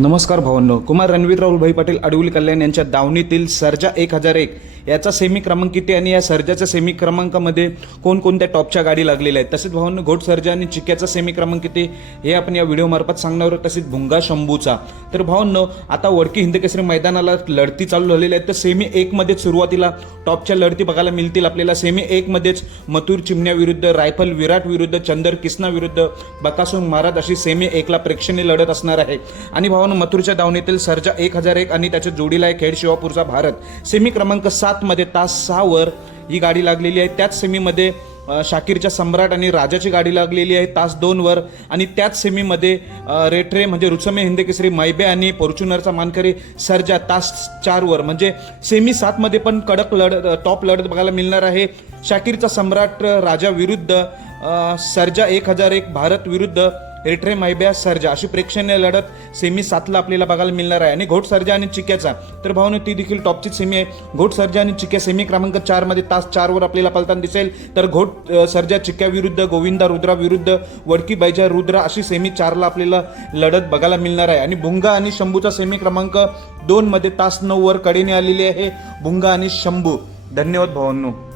नमस्कार भावांनो कुमार रणवीर राहुलभाई पाटील अडवली कल्याण यांच्या दावणीतील सर्जा एक हजार एक याचा सेमी क्रमांक किती आणि या सर्जाच्या सेमी क्रमांकामध्ये कोणकोणत्या टॉपच्या गाडी लागलेल्या आहेत? तसेच भावांनो घोट सर्जा आणि चिक्याचा सेमी क्रमांक किती? हे आपण या व्हिडिओमार्फत सांगणार आहोत. तसेच भुंगा शंभूचा. तर भावांनो आता वडकी हिंदकेसरी मैदानाला लढती चालू झालेल्या आहेत तर सेमी एकमध्येच सुरुवातीला टॉपच्या लढती बघायला मिळतील आपल्याला. सेमी एकमध्येच मथुर चिमण्या विरुद्ध रायफल विराट विरुद्ध चंदर किसना विरुद्ध बकासूर महाराज अशी सेमी एकला प्रेक्षणीय लढत असणार आहे. आणि भावानं मथुरच्या धावणीतील सर्जा एक हजार एक आणि त्याच्या जोडीला आहे खेड शिवापूरचा भारत. सेमी क्रमांक सात मध्ये तास सहावर ही गाडी लागलेली आहे. त्याच सेमीमध्ये शाकीरच्या सम्राट आणि राजाची गाडी लागलेली आहे तास दोनवर आणि त्याच सेमीमध्ये रेट्रे म्हणजे रुचमे हिंदकेसरी मैबे आणि फॉर्च्युनरचा मानकरी सर्जा तास चारवर म्हणजे सेमी सातमध्ये पण कडक लढत टॉप लढत बघायला मिळणार आहे. शाकीरचा सम्राट राजा विरुद्ध सरजा सर्जा एक हजार एक भारत विरुद्ध रेट्रे मैब्या सर्जा अशी प्रेक्षणीय लढत सेमी सातला आपल्याला बघायला मिळणार आहे. आणि घोट सर्जा आणि चिक्याचा. तर भावने ती देखील टॉपची सेमी आहे. घोट सर्जा आणि चिक्या सेमी क्रमांक चारमध्ये तास चारवर आपल्याला पलताना दिसेल. तर घोट सर्जा चिक्या विरुद्ध गोविंदा रुद्रा विरुद्ध वडकी बायजा रुद्रा अशी सेमी चारला आपल्याला लढत बघायला मिळणार आहे. आणि भुंगा आणि शंभूचा सेमी क्रमांक दोनमध्ये तास नऊवर कडेने आलेली आहे. भुंगा आणि शंभू. धन्यवाद भावांनो.